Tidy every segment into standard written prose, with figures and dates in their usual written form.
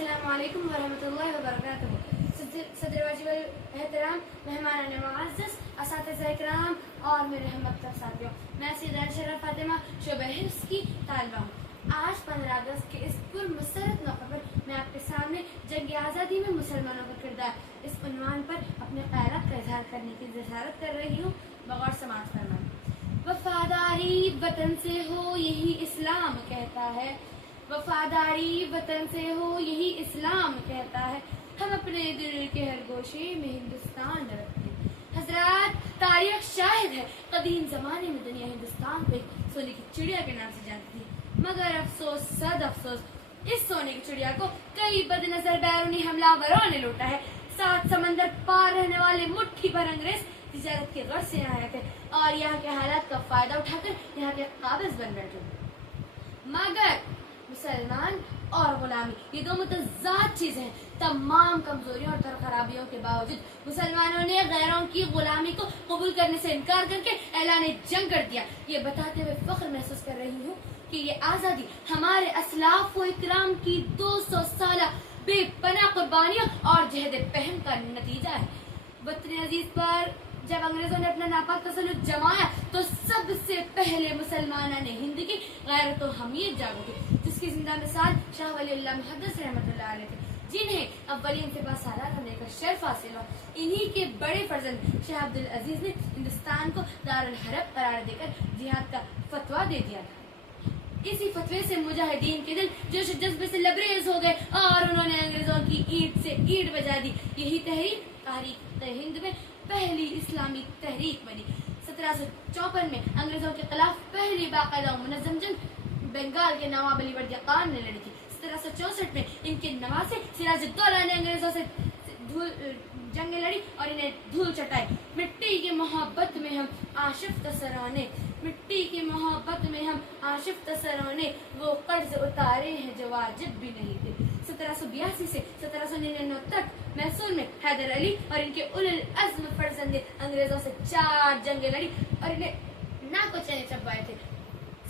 अस्सलाम वालेकुम वरहमतुल्लाहि वबरकातुहू। सदर वाजिब एहतराम, मेहमान मुअज़्ज़ज़, असातिज़ा इकराम और मेरे हमवक्ता साथियों, मैं सैयदा शरफ फातिमा शोबा हिफ्ज़ की तालिबा हूँ। आज 15 अगस्त के इस पुरमसरत मौके पर मैं आपके सामने जंग आज़ादी में मुसलमानों का किरदार इस उन्वान पर अपने ख़यालात का इज़हार करने की ज़रारत कर रही हूँ। बगौर समाअत फरमाएं। वफादारी वतन से हो यही इस्लाम कहता है, वफादारी वतन से हो यही इस्लाम कहता है, हम अपने दिल के हर गोशे में हिंदुस्तान रखते हैं। हजरात, तारीख शाहिद है, कदीम जमाने में दुनिया हिंदुस्तान को सोने की चिड़िया के नाम से जानती थी, मगर अफसोस सद अफसोस, इस सोने की चिड़िया को कई बदनजर बैरूनी हमलावरों ने लूटा है। 7 समंदर पार रहने वाले मुट्ठी भर अंग्रेज तिजारत के गर्ज से आए थे और यहाँ के हालात का फायदा उठाकर यहाँ के काबिज बन बैठे। मगर मुसलमान और गुलामी ये दो मुतज़ाद चीजें हैं। तमाम कमजोरियों और खराबियों के बावजूद मुसलमानों ने गैरों की गुलामी को कबूल करने से इनकार करके ऐलान जंग कर दिया। ये बताते हुए फख्र महसूस कर रही हूँ कि ये आज़ादी हमारे असलाफ व इकराम की 200 साल बेपनाह कुर्बानियों और जहद पहन का नतीजा है। वतन अजीज पर जब अंग्रेजों ने अपना नापाक तसल्लुत जमाया तो सबसे पहले मुसलमानों ने हिंद की गैरत व हमीयत जागो की, जिसकी जिंदा मिसाल शाह वली अल्लाह मुहद्दिस रहमतुल्लाह अलैह थे, जिन्हें अव्वलीन से बासालार होने का शर्फ हासिल हुआ। इन्हीं के बड़े फर्जंद शाह अब्दुल अजीज ने हिंदुस्तान को दारुल हरब करार देकर जिहाद का फतवा दे दिया था। इसी फतवे से मुजाहिदीन के दिल जोश जज्बे से लबरेज हो गए और उन्होंने अंग्रेजों की ईंट से ईंट बजा दी। यही तहरीक तारीख हिंद में पहली इस्लामी तहरीक बनी। 1754 में अंग्रेजों के खिलाफ पहली बाकायदा मुनज़्ज़म जंग बंगाल के नवाब अली वर्दी खान ने लड़ी थी। 1764 में इनके नवासे सिराजुद्दौला ने अंग्रेजों से जंग लड़ी और इन्हें धूल चटाई। मिट्टी की मोहब्बत में हम आशिफ तसराने, मिट्टी की मोहब्बत में हम आशिफ तसराने वो कर्ज उतारे हैं जो वाजिब भी नहीं थे। 1782 से 1799 तक मैसूर में हैदर अली और इनके उलुल अज़्म फर्जंदे अंग्रेजों से 4 जंगें लड़ी और इन्हें नाको चने चबाए थे।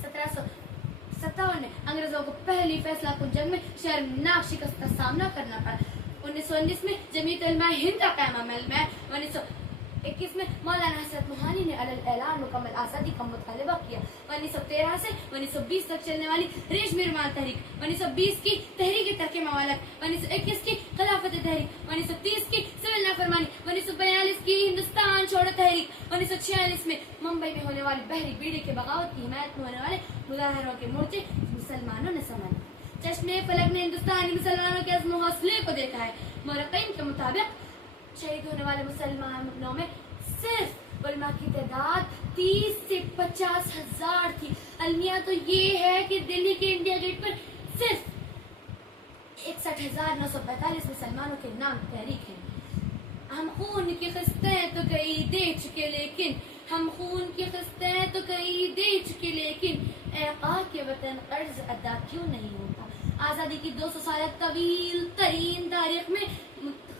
1757 में अंग्रेजों को पहली फैसला कुन जंग में शर्मनाक शिकस्त का सामना करना पड़ा। 1919 में जमीयत उलमा हिंद का क़याम अमल में। 1921 में मौलाना हसरत मोहानी ने अलल ऐलान मुकम्मल आज़ादी का मुतालबा किया। 1913 से 1920 तक चलने वाली रेशमी रुमाल तहरीक, 1920 की तहरीक तरके मवालत, 1921 की खिलाफत तहरीक, 1930 की सिविल नाफरमानी, 1942 की हिंदुस्तान छोड़ो तहरीक, 1946 में मुंबई में होने वाली बहरी बीड़ी के बगावत की हिमायत में होने वाले मुजाहरों के मोर्चे मुसलमानों ने संभाले। चश्मे फलक ने हिंदुस्तानी मुसलमानों के अज़्म हौसले को देखा है। मुरक्कीन के मुताबिक शहीद होने वाले मुसलमानों में सिर्फ उलमा की तादाद 30 से 50 हजार थी। अलमिया तो ये है कि दिल्ली के इंडिया गेट पर सिर्फ 61,945 मुसलमानों के नाम तहरीक हैं। हम खून की किस्तें तो कई दे चुके लेकिन हम खून की किस्तें तो कई दे चुके लेकिन ऐक़ा के वतन कर्ज अदा क्यों नहीं होता। आज़ादी की 200 साल तवील तरीन तारीख में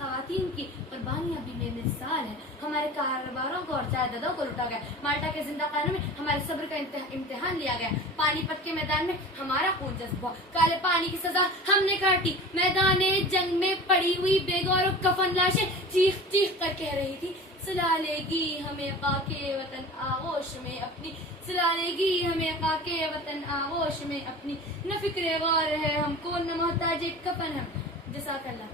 ख़वातीन की कुर्बानियाँ भी बेमिसाल है। हमारे कारोबारों को और जायदादों को लूटा गया। माल्टा के जिंदा खानों में हमारे सब्र का इम्तिहान लिया गया। पानीपत के मैदान में हमारा खून जज्बा, काले पानी की सजा हमने काटी। मैदाने जंग में पड़ी हुई बेगौर कफन लाशें चीख चीख कर कह रही थी, सुला लेगी हमें काके वतन आगोश में अपनी, सुला लेगी हमें काके वतन आगोश में अपनी। न फिक्रे गौर है हमको न मोहताज कफन हम। जज़ाकल्लाह।